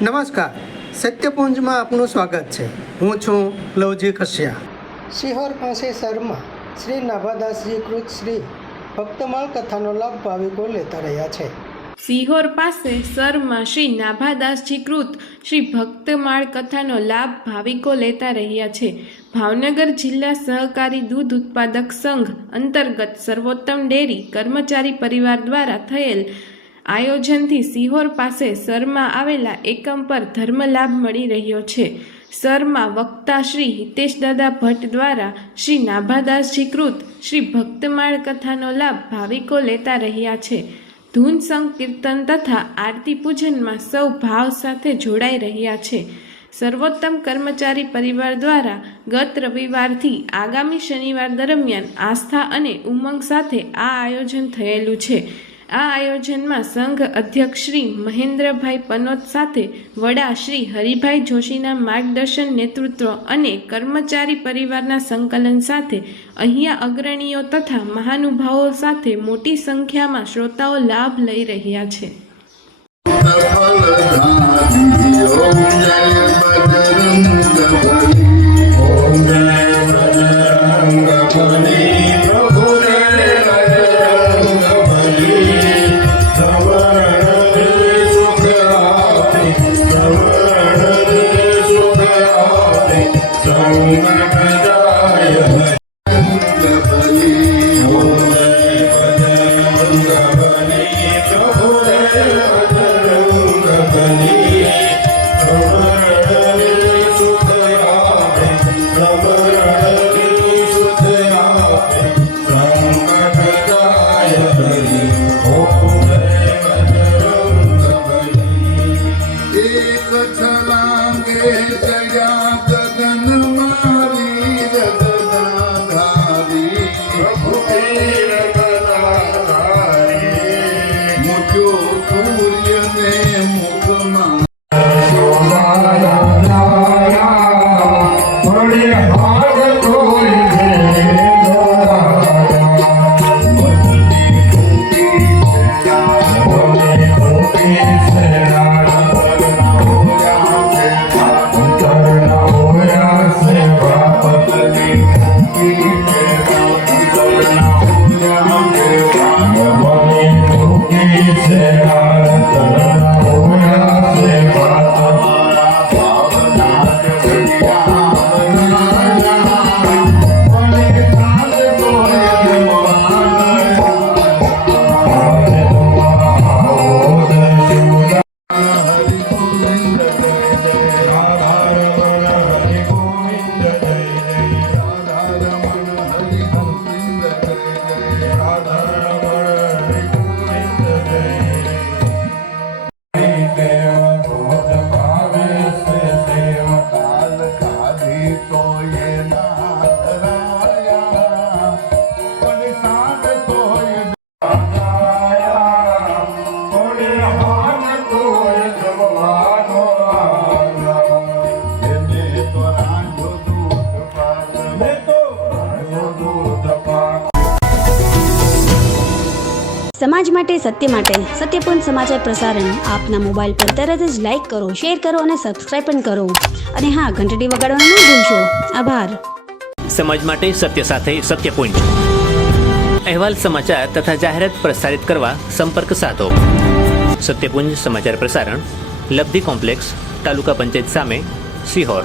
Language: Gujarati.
નમસ્કાર, સત્યપુંજમાં આપનું સ્વાગત છે। હું છું લવજી કશ્યા। શિહોર પાસે શરમાં શ્રી નાભાદાસજી કૃત શ્રી ભક્તમાળ કથાનો લાભ ભાવિકો લેતા રહ્યા છે। સિહોર પાસે સરમાં શ્રી નાભાદાસજી કૃત શ્રી ભક્તમાળ કથાનો લાભ ભાવિકો લેતા રહ્યા છે। ભાવનગર જિલ્લા સહકારી દૂધ ઉત્પાદક સંઘ અંતર્ગત સર્વોત્તમ ડેરી કર્મચારી પરિવાર દ્વારા થયેલ આયોજનથી સિહોર પાસે સરમાં આવેલા એકમ પર ધર્મલાભ મળી રહ્યો છે। સરમાં વક્તા શ્રી હિતેશદાદા ભટ્ટ દ્વારા શ્રી નાભાદાસજી કૃત શ્રી ભક્તમાળ કથાનો લાભ ભાવિકો લેતા રહ્યા છે। ધૂન સંકીર્તન તથા આરતી પૂજનમાં સૌ ભાવ સાથે જોડાઈ રહ્યા છે। સર્વોત્તમ કર્મચારી પરિવાર દ્વારા ગત રવિવારથી આગામી શનિવાર દરમિયાન આસ્થા અને ઉમંગ સાથે આ આયોજન થયેલું છે। આ આયોજનમાં સંઘ અધ્યક્ષ શ્રી મહેન્દ્રભાઈ પનોત સાથે વડા શ્રી હરિભાઈ જોશીના માર્ગદર્શન નેતૃત્વ અને કર્મચારી પરિવારના સંકલન સાથે અહીંયા અગ્રણીઓ તથા મહાનુભાવો સાથે મોટી સંખ્યામાં શ્રોતાઓ લાભ લઈ રહ્યા છે। સમાજ માટે સત્ય માટે સત્યપૂર્ણ સમાચાર પ્રસારણ આપના મોબાઈલ પર તરત જ લાઈક કરો, શેર કરો અને સબસ્ક્રાઇબ પણ કરો અને હા, ઘંટડી વગાડવાનું ન ભૂલશો। આભાર। સમાજ માટે સત્ય સાથે સત્યપૂર્ણ અહેવાલ, સમાચાર તથા જાહેરાત પ્રસારિત કરવા સંપર્ક સાધો। સત્યપુંજ સમાચાર પ્રસારણ, લબ્ધિ કોમ્પ્લેક્સ, તાલુકા પંચાયત સામે, સિહોર।